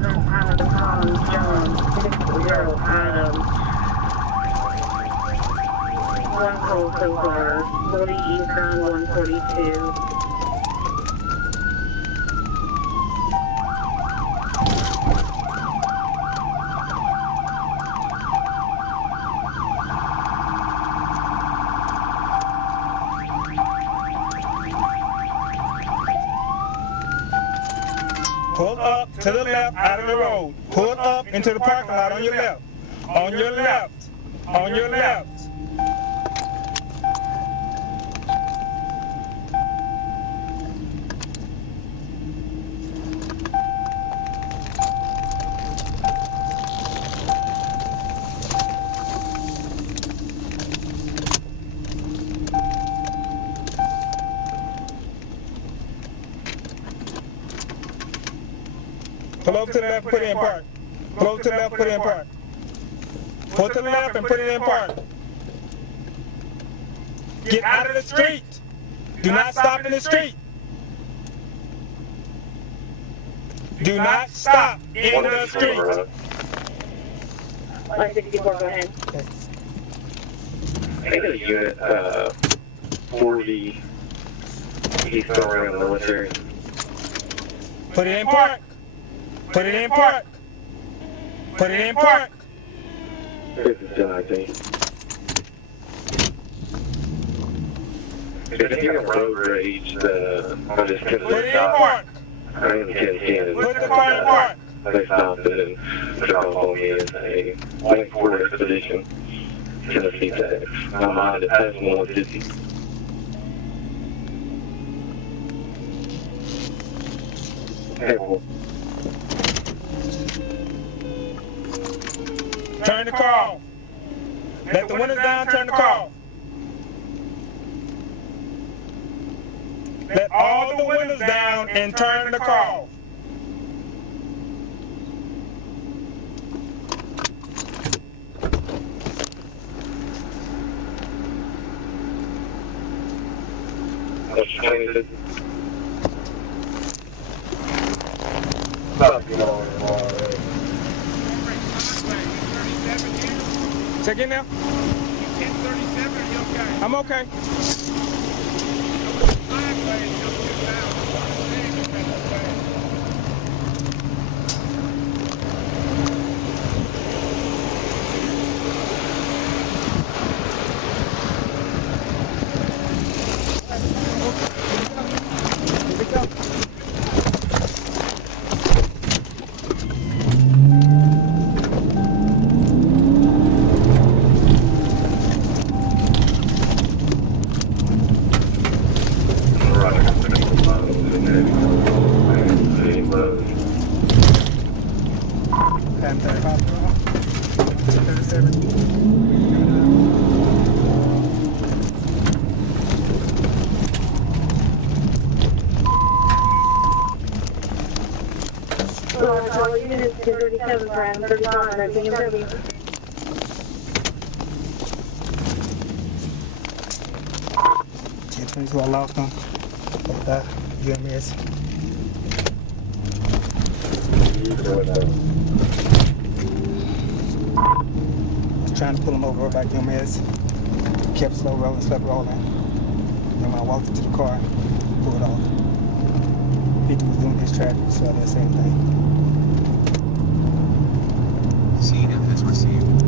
given Adam Collins John 60 Adam. One call so far, 40 eastbound 142. Pull up to the left out of the road. Pull up into the parking lot on your left. On your left. On your left. Pull over to the left and put it in park. Pull over to the left and put it in park. Pull to the left and put it in park. Get out of the street. Do not stop in the street. Do not stop in the street. 164, go ahead. I got a unit 40 east around the military. Put it in park. Put it in park. Put it in park. This is John, I think. If you have road rage, I just couldn't Put it in park. I didn't get Put the car in park. They stopped it and drove on me as a white Ford Expedition. Tennessee tax. I'm behind it past 150. Hey, well. Turn the car off. Let the windows down, turn the car off. Let all the windows down and turn the car off. What's your name? Stop, you know, Check in now. 1037, are you okay? I'm okay. Here we go. All units 1037 for Adam 35 Red BMW. So I lost them at UMS. I was trying to pull them over back UMS. Kept slow rolling, slept rolling. Then when I walked into the car, pulled off. People was doing this traffic, so I did the same thing. Seen him, that's received.